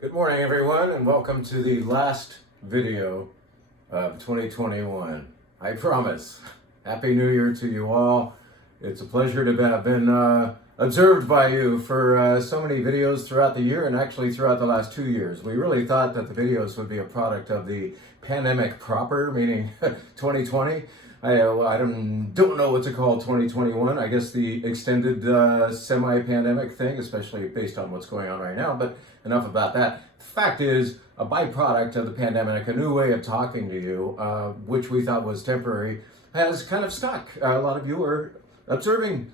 Good morning, everyone, and welcome to the last video of 2021. I promise. Happy New Year to you all. It's a pleasure to have been observed by you for so many videos throughout the year and actually throughout the last 2 years. We really thought that the videos would be a product of the pandemic proper, meaning 2020. I don't know what to call 2021. I guess the extended semi-pandemic thing, especially based on what's going on right now. But enough about that. The fact is, a byproduct of the pandemic, a new way of talking to you, which we thought was temporary, has kind of stuck. A lot of you are observing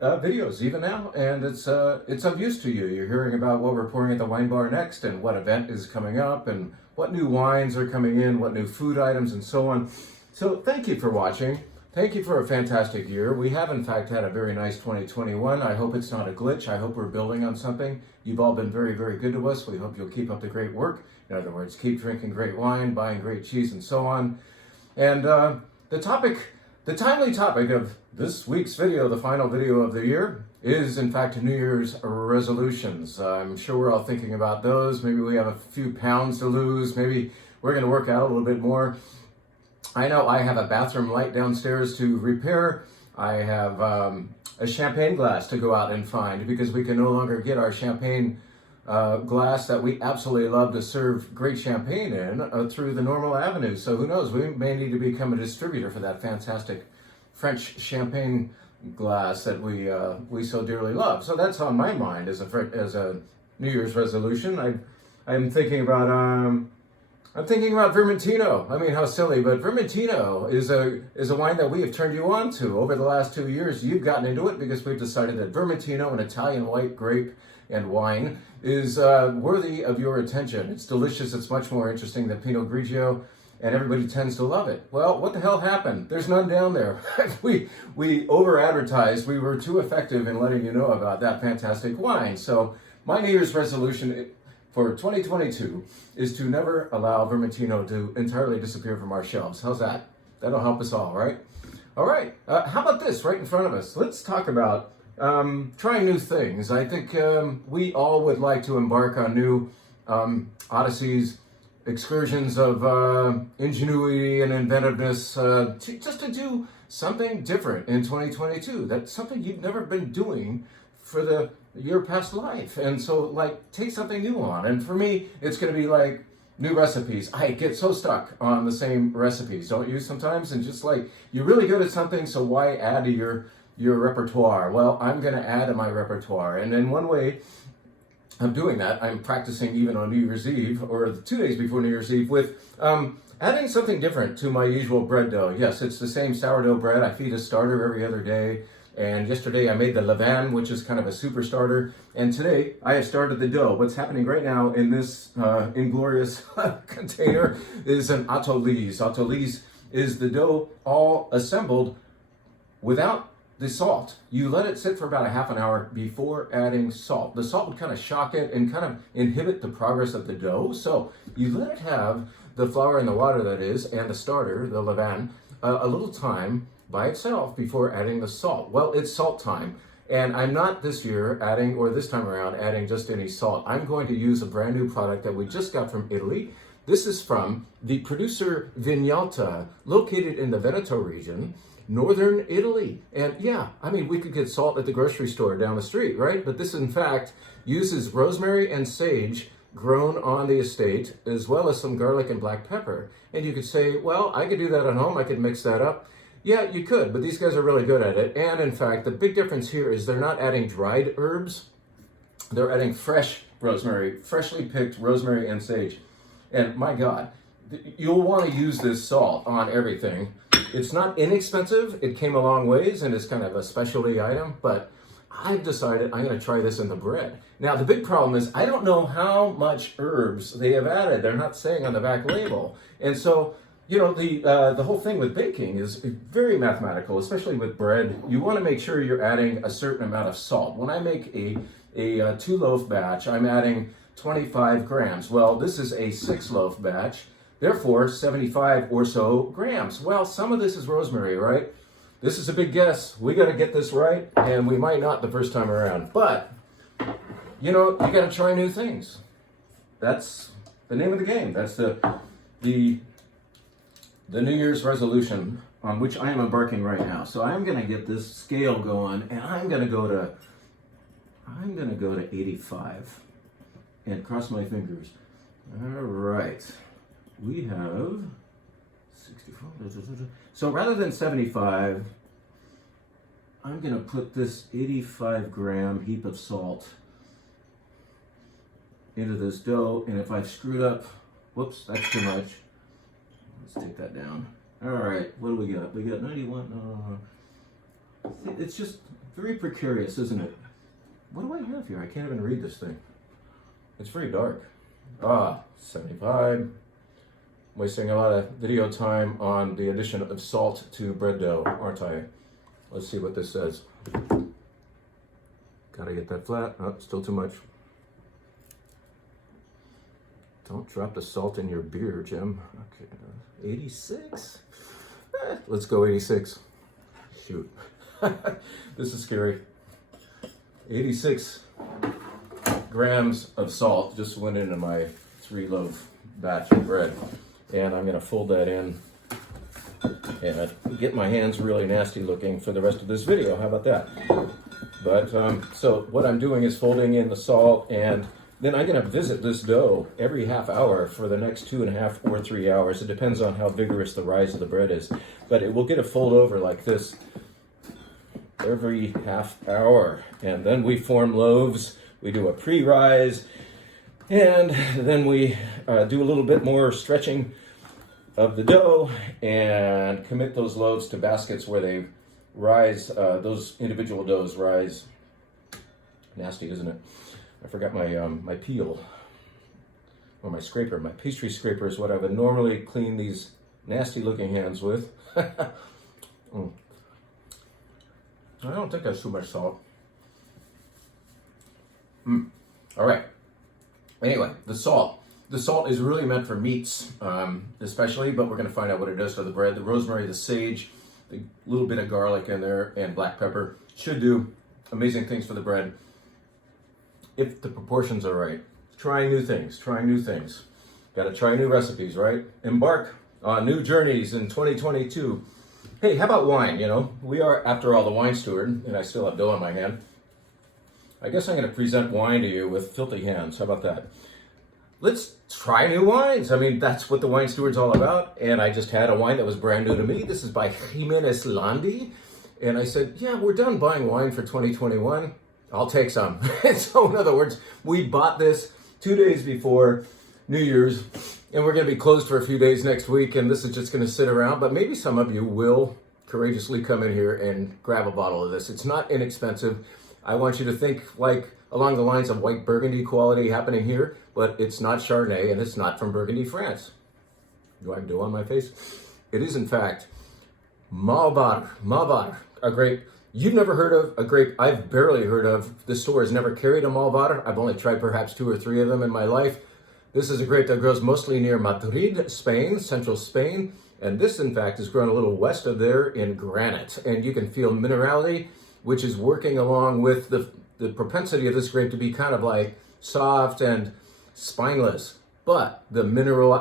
videos even now, and it's of use to you. You're hearing about what we're pouring at the wine bar next, and what event is coming up, and what new wines are coming in, what new food items, and so on. So thank you for watching. Thank you for a fantastic year. We have, in fact, had a very nice 2021. I hope it's not a glitch. I hope we're building on something. You've all been very, very good to us. We hope you'll keep up the great work. In other words, keep drinking great wine, buying great cheese, and so on. And the timely topic of this week's video, the final video of the year, is, in fact, New Year's resolutions. I'm sure we're all thinking about those. Maybe we have a few pounds to lose. Maybe we're going to work out a little bit more. I know I have a bathroom light downstairs to repair. I have a champagne glass to go out and find because we can no longer get our champagne glass that we absolutely love to serve great champagne in through the normal avenue. So who knows, we may need to become a distributor for that fantastic French champagne glass that we so dearly love. So that's on my mind as a New Year's resolution. I'm thinking about Vermentino. I mean, how silly, but Vermentino is a wine that we have turned you on to over the last 2 years. You've gotten into it because we've decided that Vermentino, an Italian white grape and wine, is worthy of your attention. It's delicious. It's much more interesting than Pinot Grigio, and everybody tends to love it. Well, what the hell happened? There's none down there. we over-advertised. We were too effective in letting you know about that fantastic wine. So my New Year's resolution for 2022 is to never allow Vermentino to entirely disappear from our shelves. How's that? That'll help us all, right? All right. How about this right in front of us? Let's talk about trying new things. I think we all would like to embark on new odysseys, excursions of ingenuity and inventiveness, just to do something different in 2022. That's something you've never been doing for your past life. And so, like, take something new on. And for me, it's going to be like new recipes. I get so stuck on the same recipes, don't you, sometimes? And just like, you're really good at something, so why add to your repertoire? Well, I'm going to add to my repertoire. And in one way of doing that, I'm practicing even on New Year's Eve, or 2 days before New Year's Eve, with adding something different to my usual bread dough. Yes, it's the same sourdough bread. I feed a starter every other day. And yesterday I made the levain, which is kind of a super starter. And today I have started the dough. What's happening right now in this inglorious container is an autolyse. Autolyse is the dough all assembled without the salt. You let it sit for about a half an hour before adding salt. The salt would kind of shock it and kind of inhibit the progress of the dough. So you let it have the flour and the water, that is, and the starter, the levain, a little time by itself before adding the salt. Well, it's salt time. And I'm not this year adding, or this time around, adding just any salt. I'm going to use a brand new product that we just got from Italy. This is from the producer Vignalta, located in the Veneto region, northern Italy. And yeah, I mean, we could get salt at the grocery store down the street, right? But this, in fact, uses rosemary and sage grown on the estate, as well as some garlic and black pepper. And you could say, well, I could do that at home. I could mix that up. Yeah, you could, but these guys are really good at it. And in fact, the big difference here is they're not adding dried herbs. They're adding fresh rosemary, freshly picked rosemary and sage. And my God, you'll want to use this salt on everything. It's not inexpensive. It came a long ways and it's kind of a specialty item, but I've decided I'm going to try this in the bread. Now, the big problem is I don't know how much herbs they have added. They're not saying on the back label. And so, you know, the whole thing with baking is very mathematical, especially with bread. You want to make sure you're adding a certain amount of salt. When I make a 2-loaf batch, I'm adding 25 grams. Well, this is a 6-loaf batch, therefore 75 or so grams. Well, some of this is rosemary, right? This is a big guess. We got to get this right, and we might not the first time around. But, you know, you got to try new things. that's the name of the game. That's the New Year's resolution on which I am embarking right now. So I'm gonna get this scale going, and I'm gonna go to 85 and cross my fingers. All right, we have 64. So rather than 75, I'm gonna put this 85-gram heap of salt into this dough, and if I've screwed up, whoops, that's too much. Let's take that down. All right, what do we got? We got 91. It's just very precarious, isn't it? What do I have here? I can't even read this thing. It's very dark. 75. Wasting a lot of video time on the addition of salt to bread dough, aren't I? Let's see what this says. Gotta get that flat. Oh, still too much. Don't drop the salt in your beer, Jim. Okay, 86? Let's go 86. Shoot. This is scary. 86 grams of salt just went into my 3-loaf batch of bread. And I'm gonna fold that in and get my hands really nasty looking for the rest of this video. How about that? But, so what I'm doing is folding in the salt, and then I'm gonna visit this dough every half hour for the next 2.5 or 3 hours. It depends on how vigorous the rise of the bread is. But it will get a fold over like this every half hour. And then we form loaves, we do a pre-rise, and then we do a little bit more stretching of the dough and commit those loaves to baskets where they rise, those individual doughs rise. Nasty, isn't it? I forgot my my peel, or my scraper. My pastry scraper is what I would normally clean these nasty looking hands with. I don't think that's too much salt. All right. Anyway, the salt. The salt is really meant for meats, especially, but we're going to find out what it does to the bread. The rosemary, the sage, the little bit of garlic in there, and black pepper should do amazing things for the bread if the proportions are right. Trying new things, trying new things. Got to try new recipes, right? Embark on new journeys in 2022. Hey, how about wine? You know, we are, after all, the wine steward, and I still have dough in my hand. I guess I'm going to present wine to you with filthy hands. How about that? Let's try new wines. I mean, that's what the wine steward's all about. And I just had a wine that was brand new to me. This is by Jimenez Landi. And I said, yeah, we're done buying wine for 2021. I'll take some. So in other words, we bought this 2 days before New Year's, and we're going to be closed for a few days next week. And this is just going to sit around. But maybe some of you will courageously come in here and grab a bottle of this. It's not inexpensive. I want you to think like along the lines of white Burgundy quality happening here, but it's not Chardonnay and it's not from Burgundy, France. Do I have dough on my face? It is in fact Malvar, a grape you've never heard of, a grape I've barely heard of. The store has never carried a Malvar. I've only tried perhaps 2 or 3 of them in my life. This is a grape that grows mostly near Madrid, Spain, central Spain. And this, in fact, is grown a little west of there in granite. And you can feel minerality, which is working along with the propensity of this grape to be kind of like soft and spineless. But the mineral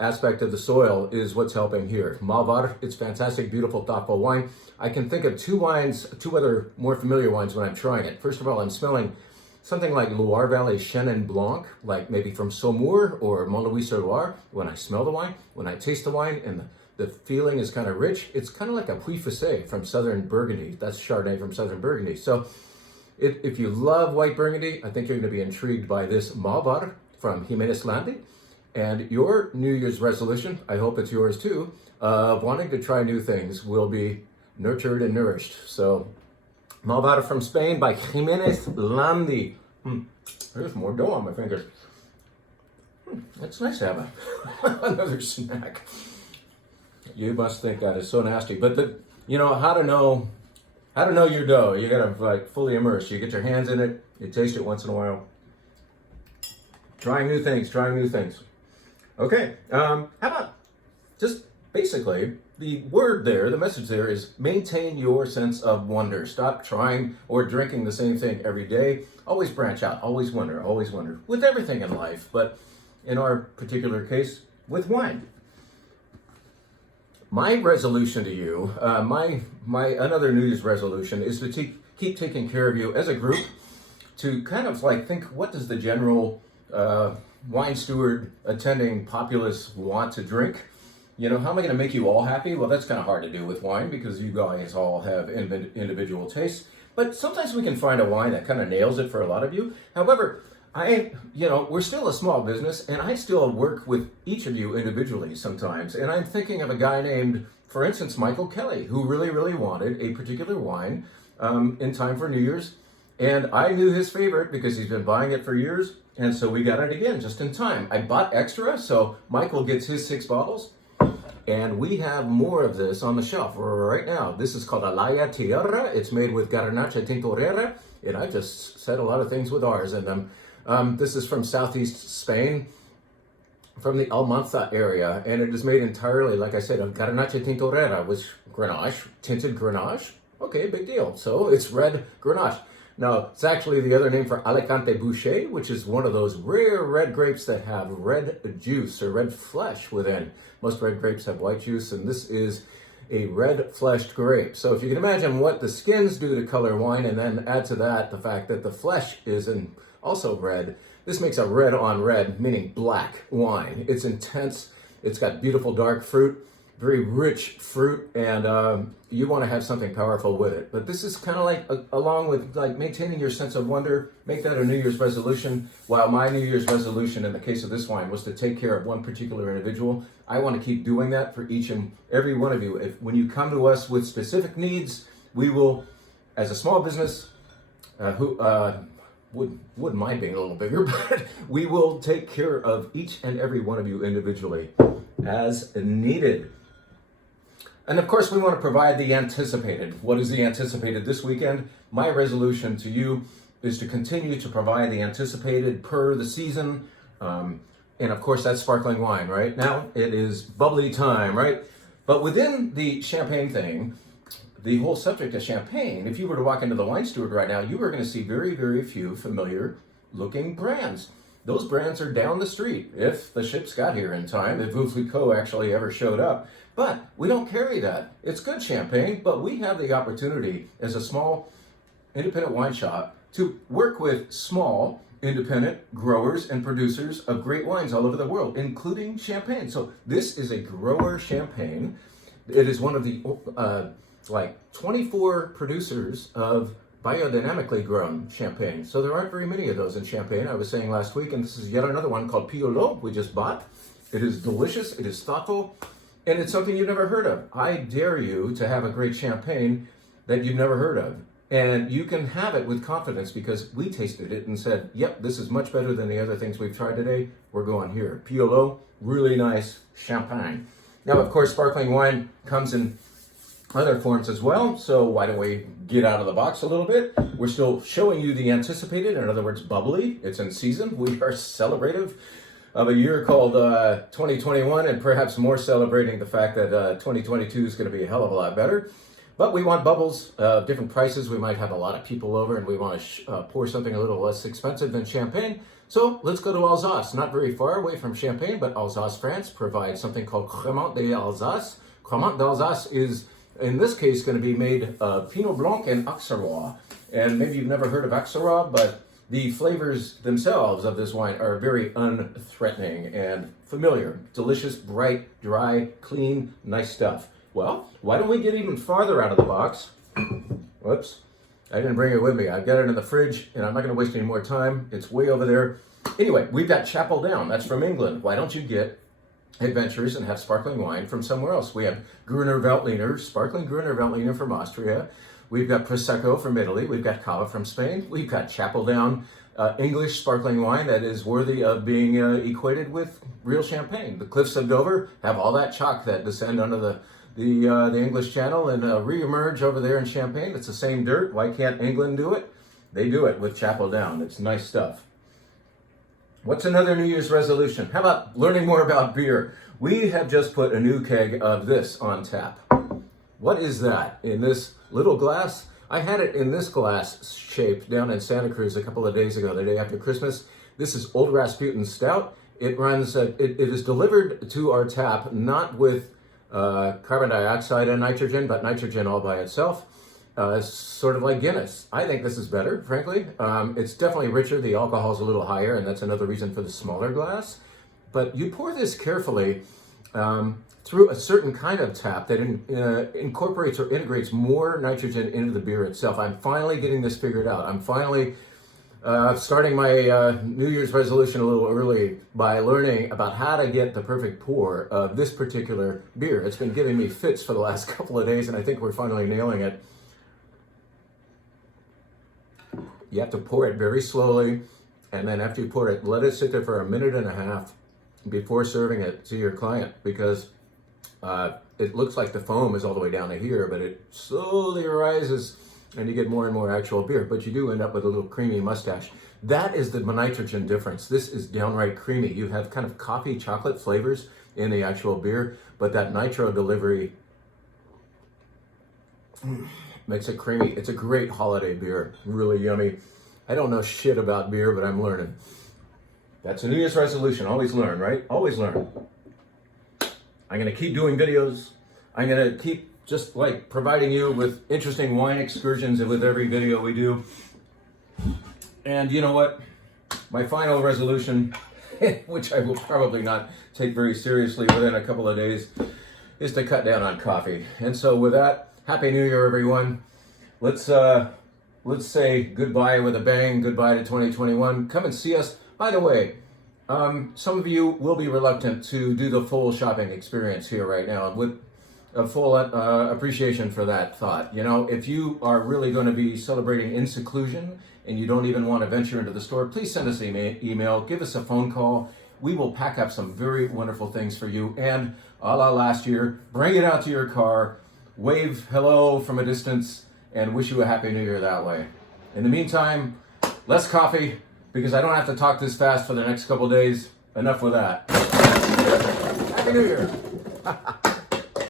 aspect of the soil is what's helping here. Malvar, it's fantastic, beautiful, thoughtful wine. I can think of 2 other more familiar wines when I'm trying it. First of all, I'm smelling something like Loire Valley Chenin Blanc, like maybe from Saumur or Mont-Louis-sur-Loire. When I smell the wine, when I taste the wine, and the feeling is kind of rich, it's kind of like a Puy-Fussé from Southern Burgundy. That's Chardonnay from Southern Burgundy. So if you love white Burgundy, I think you're going to be intrigued by this Malvar from Jimenez Landi. And your New Year's resolution, I hope it's yours too, of wanting to try new things will be nurtured and nourished. So Malvar from Spain by Jimenez Landi. There's more dough on my fingers. It's nice to have another snack. You must think that is so nasty. But you know how to know your dough. You gotta like fully immerse. You get your hands in it. You taste it once in a while. Trying new things. Okay. How about just basically the word there, the message there is maintain your sense of wonder. Stop trying or drinking the same thing every day. Always branch out. Always wonder. With everything in life, but in our particular case, with wine. My resolution to you, my another New Year's resolution is to keep taking care of you as a group, to kind of like think, what does the general wine steward attending populace want to drink? You know, how am I going to make you all happy? Well, that's kind of hard to do with wine because you guys all have individual tastes. But sometimes we can find a wine that kind of nails it for a lot of you. However, we're still a small business, and I still work with each of you individually sometimes. And I'm thinking of a guy named, for instance, Michael Kelly, who really, really wanted a particular wine in time for New Year's. And I knew his favorite because he's been buying it for years. And so we got it again just in time. I bought extra, so Michael gets his 6 bottles. And we have more of this on the shelf right now. This is called Alaya Tierra. It's made with Garnacha Tintorera. And I just said a lot of things with R's in them. This is from southeast Spain, from the Almanza area. And it is made entirely, like I said, of Garnacha Tintorera, which Grenache, tinted Grenache. Okay, big deal. So it's red Grenache. Now, it's actually the other name for Alicante Bouschet, which is one of those rare red grapes that have red juice or red flesh within. Most red grapes have white juice, and this is a red-fleshed grape. So if you can imagine what the skins do to color wine, and then add to that the fact that the flesh is also red, this makes a red on red, meaning black wine. It's intense. It's got beautiful dark fruit, very rich fruit, and you want to have something powerful with it. But this is kind of like, along with like maintaining your sense of wonder, make that a New Year's resolution. While my New Year's resolution in the case of this wine was to take care of one particular individual, I want to keep doing that for each and every one of you. When you come to us with specific needs, we will, as a small business, wouldn't mind being a little bigger, but we will take care of each and every one of you individually as needed. And of course, we want to provide the anticipated. What is the anticipated this weekend? My resolution to you is to continue to provide the anticipated per the season. And of course, that's sparkling wine, right? Now it is bubbly time, right? But within the champagne thing, the whole subject of champagne, if you were to walk into the Wine Steward right now, you are going to see very, very few familiar looking brands. Those brands are down the street, if the ships got here in time, if Veuve Clicquot actually ever showed up. But we don't carry that. It's good champagne, but we have the opportunity as a small independent wine shop to work with small independent growers and producers of great wines all over the world, including champagne. So this is a grower champagne. It is one of the 24 producers of biodynamically grown champagne. So there aren't very many of those in Champagne, I was saying last week, and this is yet another one called Piolo we just bought. It is delicious, it is thoughtful, and it's something you've never heard of. I dare you to have a great champagne that you've never heard of. And you can have it with confidence because we tasted it and said, yep, this is much better than the other things we've tried today. We're going here. Piolo, really nice champagne. Now, of course, sparkling wine comes in other forms as well. So why don't we get out of the box a little bit? We're still showing you the anticipated, in other words, bubbly. It's in season. We are celebrative of a year called 2021, and perhaps more celebrating the fact that 2022 is going to be a hell of a lot better. But we want bubbles, different prices. We might have a lot of people over, and we want to pour something a little less expensive than champagne. So let's go to Alsace, not very far away from Champagne, but Alsace, France provides something called Cremant d'Alsace. Cremant d'Alsace is, in this case, going to be made of Pinot Blanc and Auxerrois. And maybe you've never heard of Auxerrois, but the flavors themselves of this wine are very unthreatening and familiar. Delicious, bright, dry, clean, nice stuff. Well, why don't we get even farther out of the box? Whoops, I didn't bring it with me. I've got it in the fridge, and I'm not going to waste any more time. It's way over there. Anyway, we've got Chapel Down. That's from England. Why don't you get adventurous and have sparkling wine from somewhere else? We have Gruner Veltliner, sparkling Gruner Veltliner from Austria. We've got Prosecco from Italy. We've got Cava from Spain. We've got Chapel Down, English sparkling wine that is worthy of being equated with real champagne. The Cliffs of Dover have all that chalk that descend under the English Channel and re-emerge over there in Champagne. It's the same dirt. Why can't England do it? They do it with Chapel Down. It's nice stuff. What's another New Year's resolution? How about learning more about beer? We have just put a new keg of this on tap. What is that? In this little glass? I had it in this glass shape down in Santa Cruz a couple of days ago, the day after Christmas. This is Old Rasputin Stout. It runs, it is delivered to our tap, not with carbon dioxide and nitrogen, but nitrogen all by itself. Sort of like Guinness. I think this is better, frankly. It's definitely richer. The alcohol's a little higher, and that's another reason for the smaller glass. But you pour this carefully through a certain kind of tap that incorporates or integrates more nitrogen into the beer itself. I'm finally getting this figured out. I'm finally starting my New Year's resolution a little early by learning about how to get the perfect pour of this particular beer. It's been giving me fits for the last couple of days, and I think we're finally nailing it. You have to pour it very slowly, and then after you pour it, let it sit there for a minute and a half before serving it to your client, because it looks like the foam is all the way down to here, but it slowly rises and you get more and more actual beer, but you do end up with a little creamy mustache. That is the nitrogen difference. This is downright creamy. You have kind of coffee chocolate flavors in the actual beer, but that nitro delivery makes it creamy. It's a great holiday beer, really yummy. I don't know shit about beer, but I'm learning. That's a New Year's resolution. Always learn, right? Always learn. I'm going to keep doing videos. I'm going to keep just like providing you with interesting wine excursions with every video we do. And you know what? My final resolution, which I will probably not take very seriously within a couple of days, is to cut down on coffee. And so with that, Happy New Year, everyone. Let's say goodbye with a bang. Goodbye to 2021. Come and see us. By the way, some of you will be reluctant to do the full shopping experience here right now, with a full appreciation for that thought. You know, if you are really going to be celebrating in seclusion and you don't even want to venture into the store, please send us an email, give us a phone call. We will pack up some very wonderful things for you. And a la last year, bring it out to your car, wave hello from a distance, and wish you a Happy New Year that way. In the meantime, less coffee, because I don't have to talk this fast for the next couple days. Enough with that. Happy New Year.